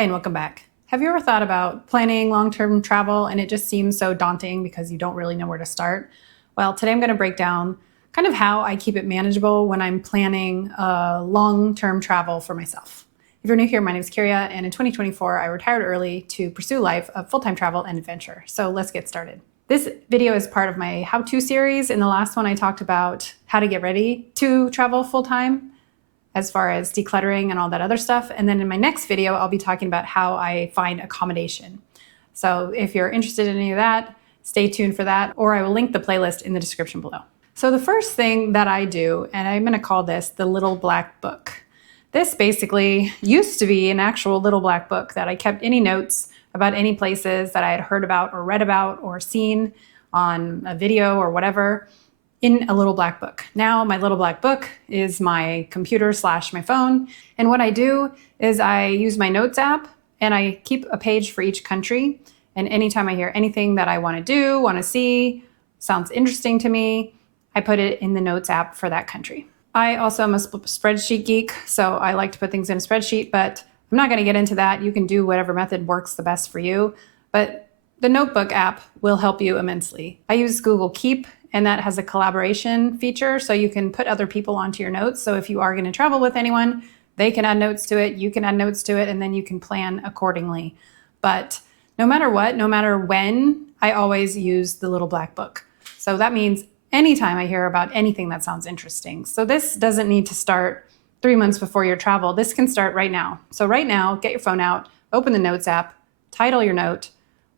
Hi, and welcome back. Have you ever thought about planning long-term travel and it just seems so daunting because you don't really know where to start? Well, today I'm going to break down kind of how I keep it manageable when I'm planning long-term travel for myself. If you're new here, my name is Kiria, and in 2024, I retired early to pursue a life of full-time travel and adventure. So let's get started. This video is part of my how-to series. In the last one, I talked about how to get ready to travel full-time, as far as decluttering and all that other stuff. And then in my next video, I'll be talking about how I find accommodation. So if you're interested in any of that, stay tuned for that, or I will link the playlist in the description below. So the first thing that I do, and I'm gonna call this the little black book. This basically used to be an actual little black book that I kept any notes about any places that I had heard about or read about or seen on a video or whatever, in a little black book. Now my little black book is my computer / my phone. And what I do is I use my notes app and I keep a page for each country. And anytime I hear anything that I want to do, want to see, sounds interesting to me, I put it in the notes app for that country. I also am a spreadsheet geek, so I like to put things in a spreadsheet, but I'm not going to get into that. You can do whatever method works the best for you, but the notebook app will help you immensely. I use Google Keep, and that has a collaboration feature, so you can put other people onto your notes. So if you are going to travel with anyone, they can add notes to it, you can add notes to it, and then you can plan accordingly. But no matter what, no matter when, I always use the little black book. So that means anytime I hear about anything that sounds interesting. So this doesn't need to start 3 months before your travel. This can start right now. So right now, get your phone out, open the notes app, title your note,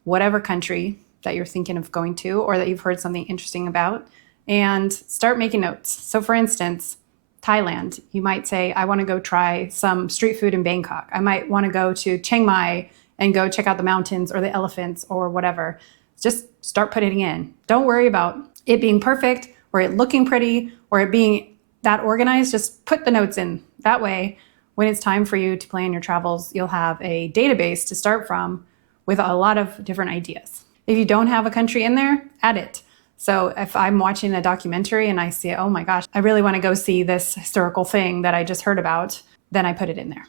whatever country that you're thinking of going to or that you've heard something interesting about, and start making notes. So for instance, Thailand, you might say, I want to go try some street food in Bangkok. I might want to go to Chiang Mai and go check out the mountains or the elephants or whatever. Just start putting it in. Don't worry about it being perfect or it looking pretty or it being that organized. Just put the notes in. That way, when it's time for you to plan your travels, you'll have a database to start from with a lot of different ideas. If you don't have a country in there, add it. So if I'm watching a documentary and I see, oh my gosh, I really want to go see this historical thing that I just heard about, then I put it in there.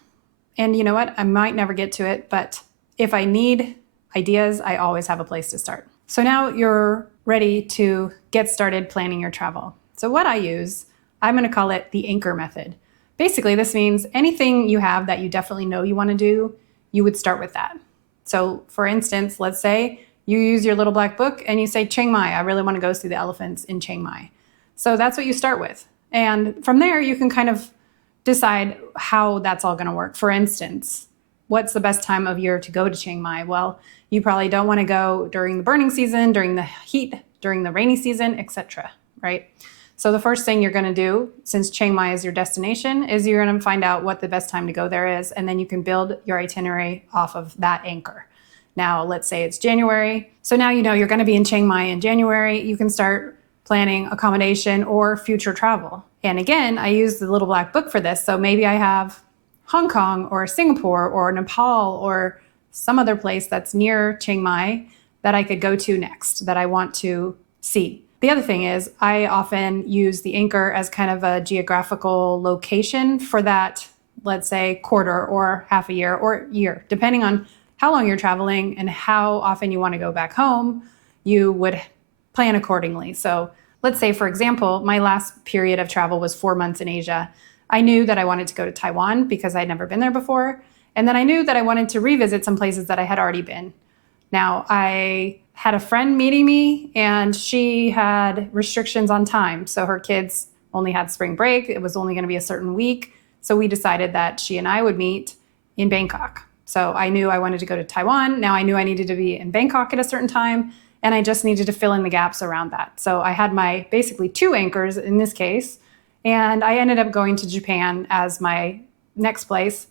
And you know what? I might never get to it, but if I need ideas, I always have a place to start. So now you're ready to get started planning your travel. So what I use, I'm going to call it the anchor method. Basically, this means anything you have that you definitely know you want to do, you would start with that. So for instance, let's say you use your little black book and you say, Chiang Mai, I really want to go see the elephants in Chiang Mai. So that's what you start with. And from there, you can kind of decide how that's all going to work. For instance, what's the best time of year to go to Chiang Mai? Well, you probably don't want to go during the burning season, during the heat, during the rainy season, etc., right? So the first thing you're going to do, since Chiang Mai is your destination, is you're going to find out what the best time to go there is, and then you can build your itinerary off of that anchor. Now, let's say it's January. So now you know you're going to be in Chiang Mai in January. You can start planning accommodation or future travel. And again, I use the little black book for this. So maybe I have Hong Kong or Singapore or Nepal or some other place that's near Chiang Mai that I could go to next that I want to see. The other thing is I often use the anchor as kind of a geographical location for that, let's say, quarter or half a year or year, depending on how long you're traveling and how often you want to go back home, you would plan accordingly. So let's say, for example, my last period of travel was 4 months in Asia. I knew that I wanted to go to Taiwan because I'd never been there before. And then I knew that I wanted to revisit some places that I had already been. Now, I had a friend meeting me and she had restrictions on time. So her kids only had spring break. It was only going to be a certain week. So we decided that she and I would meet in Bangkok. So I knew I wanted to go to Taiwan. Now I knew I needed to be in Bangkok at a certain time, and I just needed to fill in the gaps around that. So I had my basically 2 anchors in this case, and I ended up going to Japan as my next place.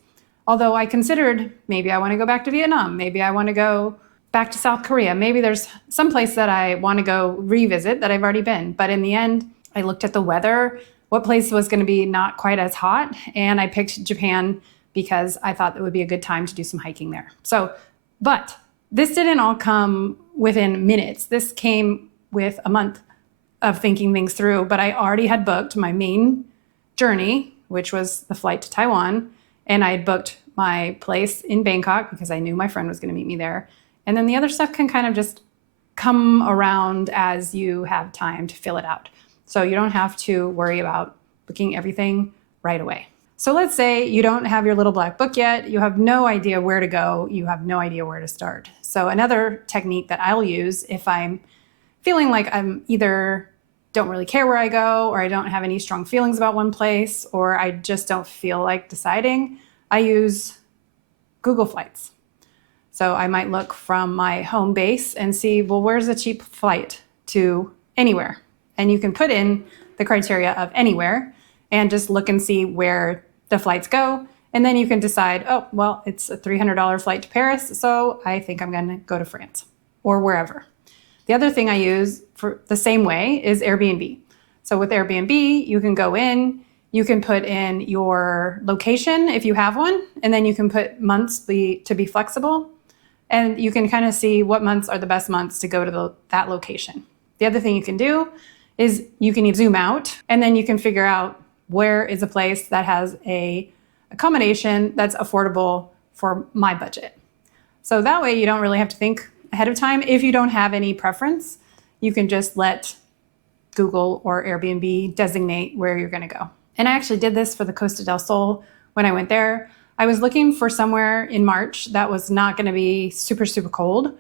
Although I considered maybe I want to go back to Vietnam, maybe I want to go back to South Korea, maybe there's some place that I want to go revisit that I've already been. But in the end, I looked at the weather, what place was going to be not quite as hot, and I picked Japan because I thought it would be a good time to do some hiking there. So, but this didn't all come within minutes. This came with a month of thinking things through, but I already had booked my main journey, which was the flight to Taiwan, and I had booked my place in Bangkok because I knew my friend was going to meet me there. And then the other stuff can kind of just come around as you have time to fill it out. So you don't have to worry about booking everything right away. So let's say you don't have your little black book yet. You have no idea where to go. You have no idea where to start. So another technique that I'll use if I'm feeling like I'm either don't really care where I go, or I don't have any strong feelings about one place, or I just don't feel like deciding, I use Google Flights. So I might look from my home base and see, well, where's a cheap flight to anywhere? And you can put in the criteria of anywhere and just look and see where the flights go. And then you can decide, oh, well, it's a $300 flight to Paris, so I think I'm going to go to France or wherever. The other thing I use for the same way is Airbnb. So with Airbnb, you can go in, you can put in your location if you have one, and then you can put months to be flexible. And you can kind of see what months are the best months to go to that location. The other thing you can do is you can zoom out, and then you can figure out where is a place that has a accommodation that's affordable for my budget. So that way you don't really have to think ahead of time. If you don't have any preference, you can just let Google or Airbnb designate where you're going to go. And I actually did this for the Costa del Sol when I went there. I was looking for somewhere in March that was not going to be super, super cold.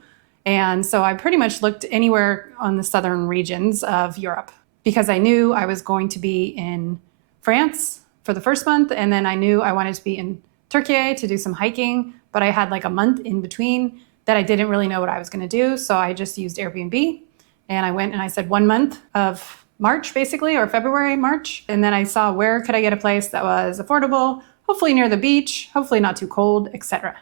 And so I pretty much looked anywhere on the southern regions of Europe because I knew I was going to be in France for the first month. And then I knew I wanted to be in Turkey to do some hiking, but I had like a month in between that I didn't really know what I was going to do. So I just used Airbnb, and I went and I said 1 month of March, basically, or February, March. And then I saw where could I get a place that was affordable, hopefully near the beach, hopefully not too cold, etc.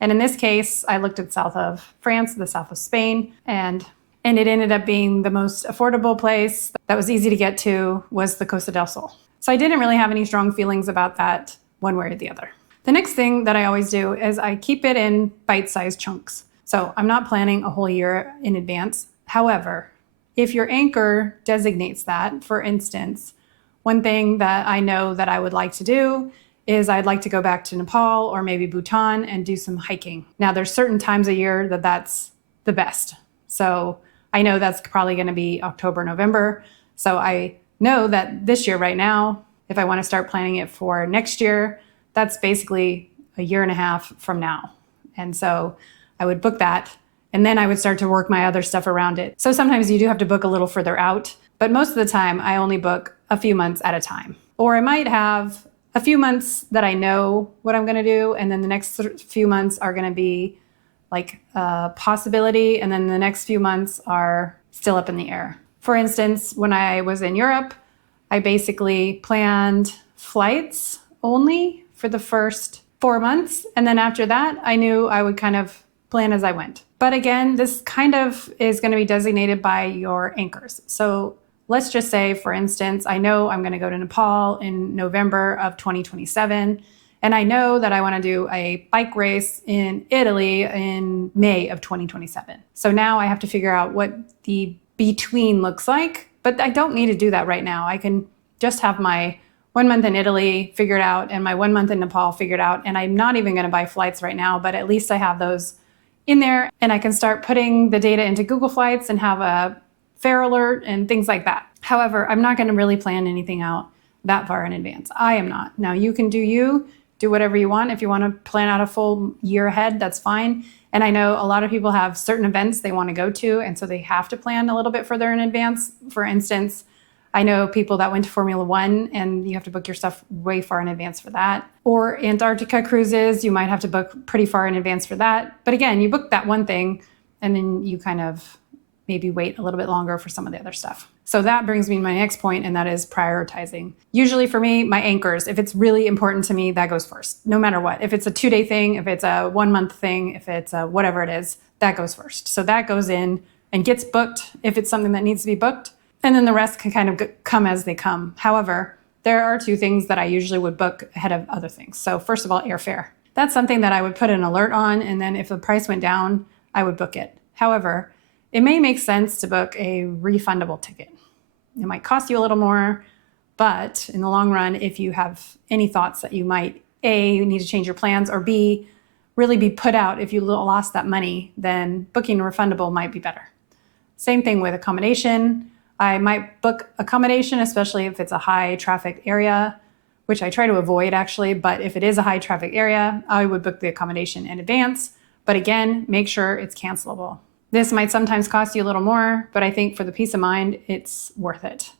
And in this case, I looked at south of France, the south of Spain, and it ended up being the most affordable place that was easy to get to was the Costa del Sol. So I didn't really have any strong feelings about that one way or the other. The next thing that I always do is I keep it in bite-sized chunks. So I'm not planning a whole year in advance. However, if your anchor designates that, for instance, one thing that I know that I would like to do is I'd like to go back to Nepal or maybe Bhutan and do some hiking. Now, there's certain times a year that that's the best. So I know that's probably going to be October, November. So I know that this year right now, if I want to start planning it for next year, that's basically a year and a half from now. And so I would book that, and then I would start to work my other stuff around it. So sometimes you do have to book a little further out, but most of the time I only book a few months at a time. Or I might have a few months that I know what I'm going to do, and then the next few months are going to be like a possibility, and then the next few months are still up in the air. For instance, when I was in Europe, I basically planned flights only for the first 4 months. And then after that, I knew I would kind of plan as I went. But again, this kind of is going to be designated by your anchors. So let's just say, for instance, I know I'm going to go to Nepal in November of 2027. And I know that I want to do a bike race in Italy in May of 2027. So now I have to figure out what the between looks like, but I don't need to do that right now. I can just have my 1 month in Italy figured out and my 1 month in Nepal figured out. And I'm not even going to buy flights right now, but at least I have those in there, and I can start putting the data into Google Flights and have a fare alert and things like that. However, I'm not going to really plan anything out that far in advance. I am not. Now you can do whatever you want. If you want to plan out a full year ahead, that's fine. And I know a lot of people have certain events they want to go to, and so they have to plan a little bit further in advance. For instance, I know people that went to Formula One, and you have to book your stuff way far in advance for that. Or Antarctica cruises, you might have to book pretty far in advance for that. But again, you book that one thing, and then you kind of maybe wait a little bit longer for some of the other stuff. So that brings me to my next point, and that is prioritizing. Usually for me, my anchors, if it's really important to me, that goes first, no matter what. If it's a 2-day thing, if it's a 1 month thing, if it's a whatever it is, that goes first. So that goes in and gets booked if it's something that needs to be booked. And then the rest can kind of come as they come. However, there are 2 things that I usually would book ahead of other things. So first of all, airfare. That's something that I would put an alert on, and then if the price went down, I would book it. However, it may make sense to book a refundable ticket. It might cost you a little more, but in the long run, if you have any thoughts that you might A, you need to change your plans, or B, really be put out if you lost that money, then booking refundable might be better. Same thing with accommodation. I might book accommodation, especially if it's a high traffic area, which I try to avoid actually, but if it is a high traffic area, I would book the accommodation in advance. But again, make sure it's cancelable. This might sometimes cost you a little more, but I think for the peace of mind, it's worth it.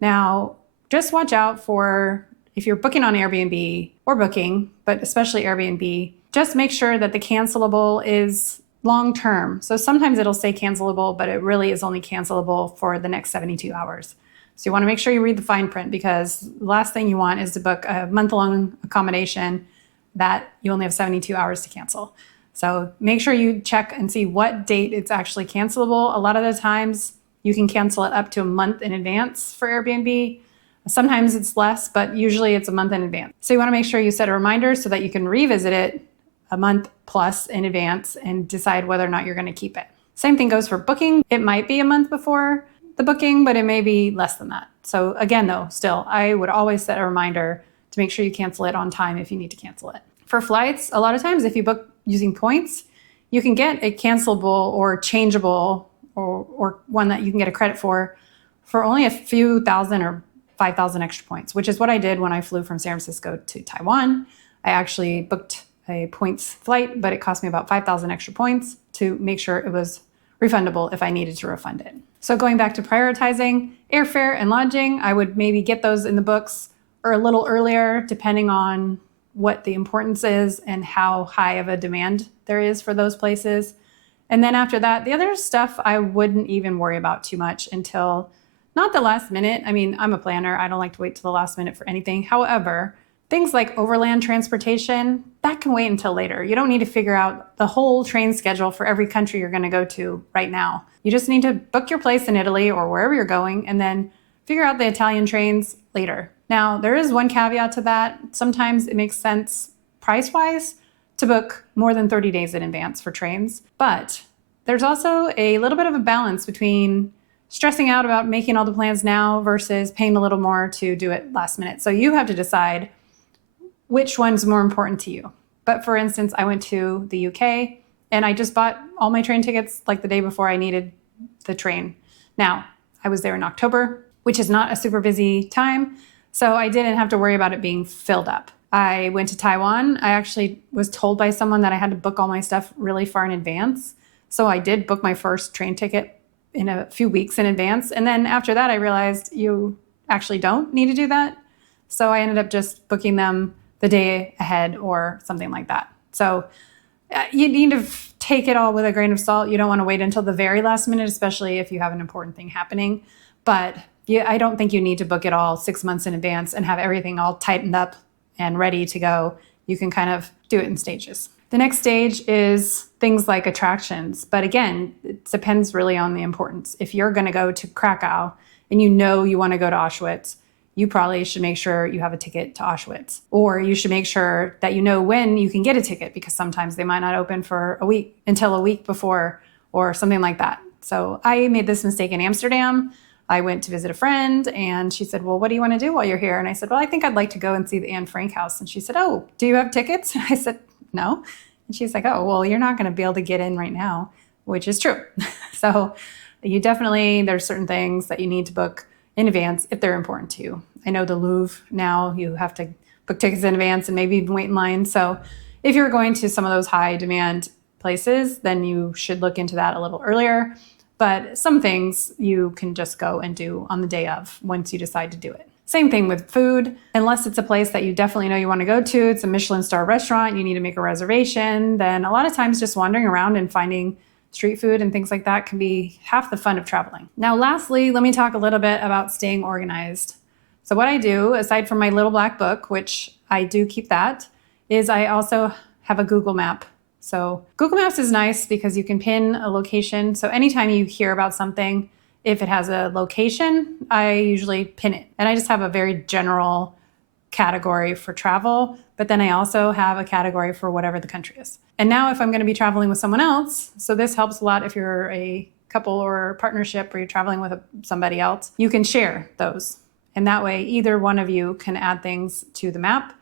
Now, just watch out for if you're booking on Airbnb or Booking, but especially Airbnb, just make sure that the cancelable is long-term. So sometimes it'll say cancelable, but it really is only cancelable for the next 72 hours. So you want to make sure you read the fine print, because the last thing you want is to book a month-long accommodation that you only have 72 hours to cancel. So make sure you check and see what date it's actually cancelable. A lot of the times you can cancel it up to a month in advance for Airbnb. Sometimes it's less, but usually it's a month in advance. So you want to make sure you set a reminder so that you can revisit it a month plus in advance and decide whether or not you're going to keep it. Same thing goes for Booking. It might be a month before the booking, but it may be less than that. So again, though, still, I would always set a reminder to make sure you cancel it on time if you need to cancel it. For flights, a lot of times if you book using points, you can get a cancelable or changeable or one that you can get a credit for only a few thousand or 5,000 extra points, which is what I did when I flew from San Francisco to Taiwan. I actually booked a points flight, but it cost me about 5,000 extra points to make sure it was refundable if I needed to refund it. So going back to prioritizing airfare and lodging, I would maybe get those in the books or a little earlier, depending on what the importance is and how high of a demand there is for those places. And then after that, the other stuff I wouldn't even worry about too much until not the last minute. I mean, I'm a planner. I don't like to wait till the last minute for anything. However, things like overland transportation, that can wait until later. You don't need to figure out the whole train schedule for every country you're going to go to right now. You just need to book your place in Italy or wherever you're going and then figure out the Italian trains later. Now, there is one caveat to that. Sometimes it makes sense price-wise to book more than 30 days in advance for trains, but there's also a little bit of a balance between stressing out about making all the plans now versus paying a little more to do it last minute. So you have to decide which one's more important to you. But for instance, I went to the UK and I just bought all my train tickets like the day before I needed the train. Now, I was there in October, which is not a super busy time, so I didn't have to worry about it being filled up. I went to Taiwan. I actually was told by someone that I had to book all my stuff really far in advance. So I did book my first train ticket in a few weeks in advance. And then after that, I realized you actually don't need to do that. So I ended up just booking them the day ahead or something like that. So you need to take it all with a grain of salt. You don't want to wait until the very last minute, especially if you have an important thing happening. But I don't think you need to book it all 6 months in advance and have everything all tightened up and ready to go. You can kind of do it in stages. The next stage is things like attractions. But again, it depends really on the importance. If you're going to go to Krakow and you know you want to go to Auschwitz, you probably should make sure you have a ticket to Auschwitz. Or you should make sure that you know when you can get a ticket, because sometimes they might not open for a week until a week before or something like that. So I made this mistake in Amsterdam. I went to visit a friend and she said, well, what do you want to do while you're here? And I said, well, I think I'd like to go and see the Anne Frank house. And she said, oh, do you have tickets? I said, no. And she's like, oh, well, you're not going to be able to get in right now, which is true. So there's certain things that you need to book in advance if they're important to you. I know the Louvre now, you have to book tickets in advance and maybe even wait in line. So if you're going to some of those high demand places, then you should look into that a little earlier. But some things you can just go and do on the day of once you decide to do it. Same thing with food. Unless it's a place that you definitely know you want to go to, it's a Michelin star restaurant, you need to make a reservation, then a lot of times just wandering around and finding street food and things like that can be half the fun of traveling. Now, lastly, let me talk a little bit about staying organized. So what I do, aside from my little black book, which I do keep that, is I also have a Google map. So Google Maps is nice because you can pin a location. So anytime you hear about something, if it has a location, I usually pin it. And I just have a very general category for travel, but then I also have a category for whatever the country is. And now if I'm going to be traveling with someone else, so this helps a lot if you're a couple or partnership or you're traveling with somebody else, you can share those. And that way, either one of you can add things to the map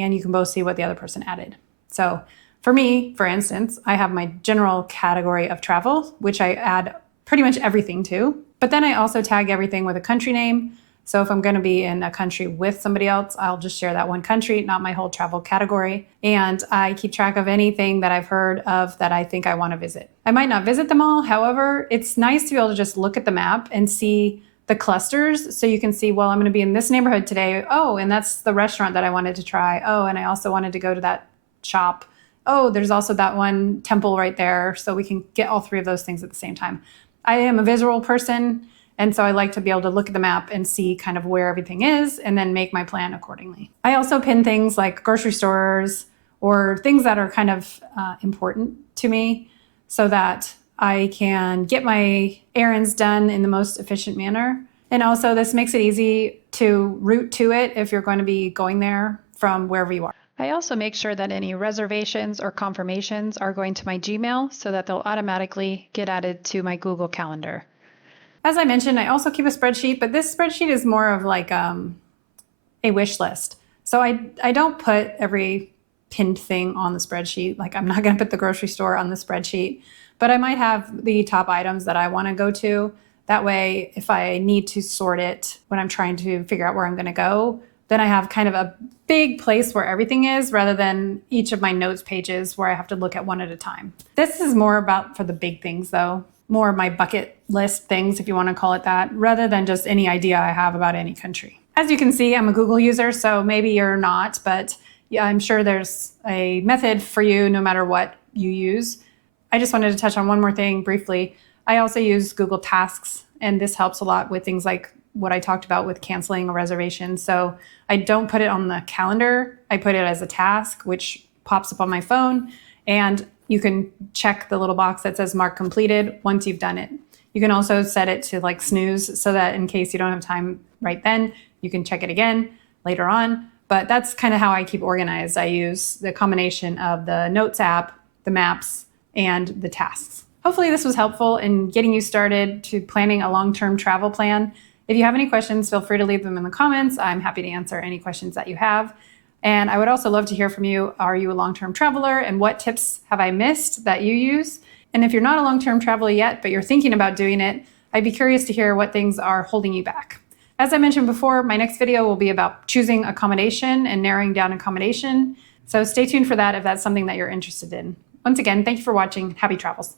and you can both see what the other person added. So for me, for instance, I have my general category of travel, which I add pretty much everything to. But then I also tag everything with a country name. So if I'm going to be in a country with somebody else, I'll just share that one country, not my whole travel category. And I keep track of anything that I've heard of that I think I want to visit. I might not visit them all. However, it's nice to be able to just look at the map and see the clusters. So you can see, well, I'm going to be in this neighborhood today. Oh, and that's the restaurant that I wanted to try. Oh, and I also wanted to go to that shop. Oh, there's also that one temple right there. So we can get all three of those things at the same time. I am a visual person, and so I like to be able to look at the map and see kind of where everything is and then make my plan accordingly. I also pin things like grocery stores or things that are kind of important to me so that I can get my errands done in the most efficient manner. And also this makes it easy to route to it if you're going to be going there from wherever you are. I also make sure that any reservations or confirmations are going to my Gmail so that they'll automatically get added to my Google Calendar. As I mentioned, I also keep a spreadsheet, but this spreadsheet is more of like a wish list. So I don't put every pinned thing on the spreadsheet. Like I'm not going to put the grocery store on the spreadsheet, but I might have the top items that I want to go to. That way, if I need to sort it when I'm trying to figure out where I'm going to go, then I have kind of a big place where everything is rather than each of my notes pages where I have to look at one at a time. This is more about for the big things though, more of my bucket list things, if you want to call it that, rather than just any idea I have about any country. As you can see, I'm a Google user, so maybe you're not, but yeah, I'm sure there's a method for you no matter what you use. I just wanted to touch on one more thing briefly. I also use Google Tasks, and this helps a lot with things like what I talked about with canceling a reservation. So I don't put it on the calendar. I put it as a task, which pops up on my phone, and you can check the little box that says mark completed once you've done it. You can also set it to like snooze so that in case you don't have time right then, you can check it again later on. But that's kind of how I keep organized. I use the combination of the Notes app, the maps, and the tasks. Hopefully this was helpful in getting you started to planning a long-term travel plan. If you have any questions, feel free to leave them in the comments. I'm happy to answer any questions that you have. And I would also love to hear from you. Are you a long-term traveler? And what tips have I missed that you use? And if you're not a long-term traveler yet, but you're thinking about doing it, I'd be curious to hear what things are holding you back. As I mentioned before, my next video will be about choosing accommodation and narrowing down accommodation. So stay tuned for that if that's something that you're interested in. Once again, thank you for watching. Happy travels.